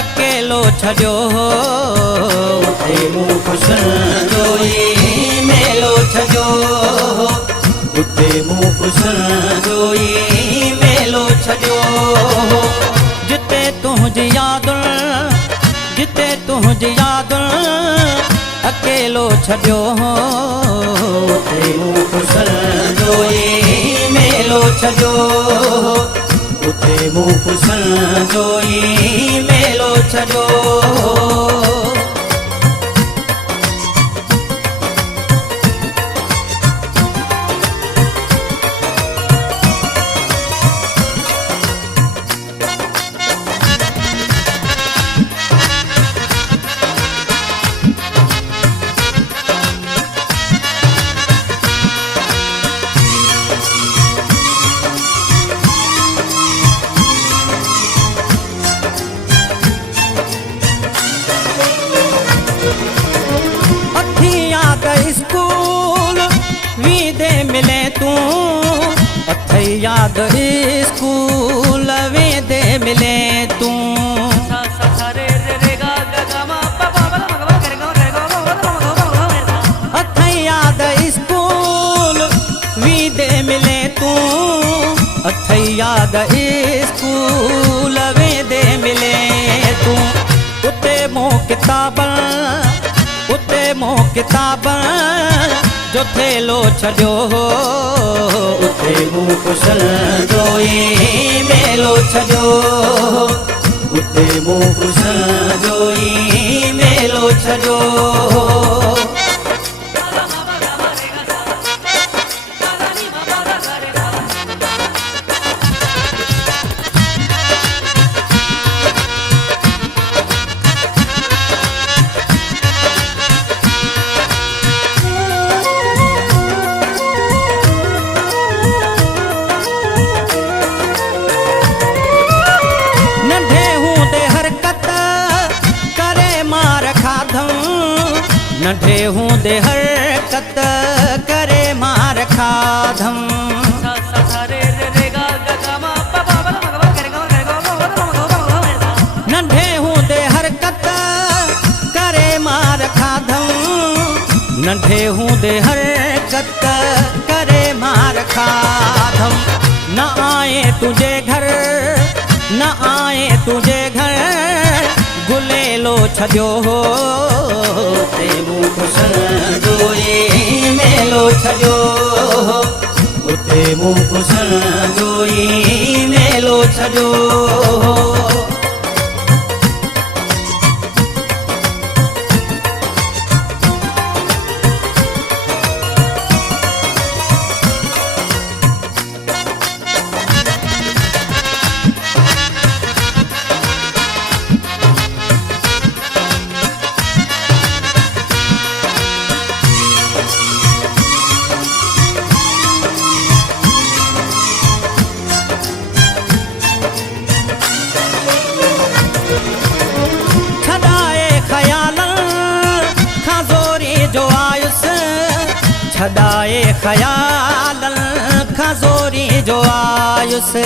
अकेलो छॾियो उते मूं ख़ुशनि जो ई मेलो छॾियो उते मूं ख़ुशनि जो ई मेलो छॾियो जिते तुंहिंजी यादुनि अकेलो छॾियो उते मूं ख़ुशनि जो ई मेलो छॾियो उते मूं ख़ुशनि जो ई मेलो छॾियो। याद स्कूल वेंदे मिले तूं अथई याद स्कूल वेंदे मिले तूं अथई याद स्कूल वेंदे मिले तूं उते मों किताबनि जो थेलो छॾियो उते मूं ख़ुशनि जो ई मेलो छॾियो उते मूं ख़ुशनि जो ई मेलो छॾियो। नंढे हूंदे हरकत करे मार खाधम नंढे हूंदे हरकत करे मार खाधम नंढे हूंदे हरकत करे मार खाधम न आए तुझे घर गुलेलो छॾियो उते मूं ख़ुशनि जो ई मेलो छॾियो उते मूं ख़ुशनि जो ई मेलो छॾियो। छॾाए ख़यालनि खां ज़ोरी जो आयुसि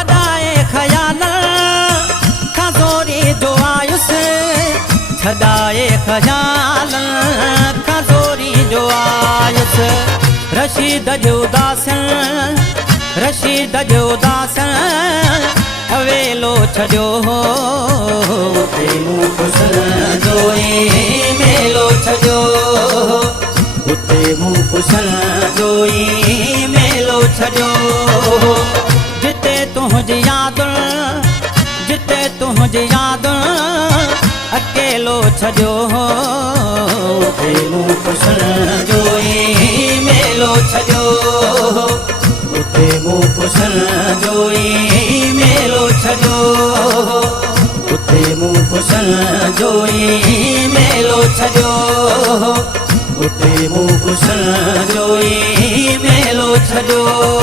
छॾाए ख़यालनि खां ज़ोरी जो आयुसि छॾाए ख़यालनि खां ज़ोरी जो आयुसि रशीद जो उदासन हवेलो छॾियो उते मूं ख़ुशनि जो ई मेलो छॾियो उते मूं ख़ुशनि जो ई मेलो छॾियो जिते तुंहिंजी यादुनि अकेलो छॾियो उते मूं ख़ुशनि जो ई मेलो छॾियो उते मूं पुछण जो ई मेलो छॾियो उते मूं पुछण जो ई मेलो छॾियो उते मूं पुछण जो ई मेलो छॾियो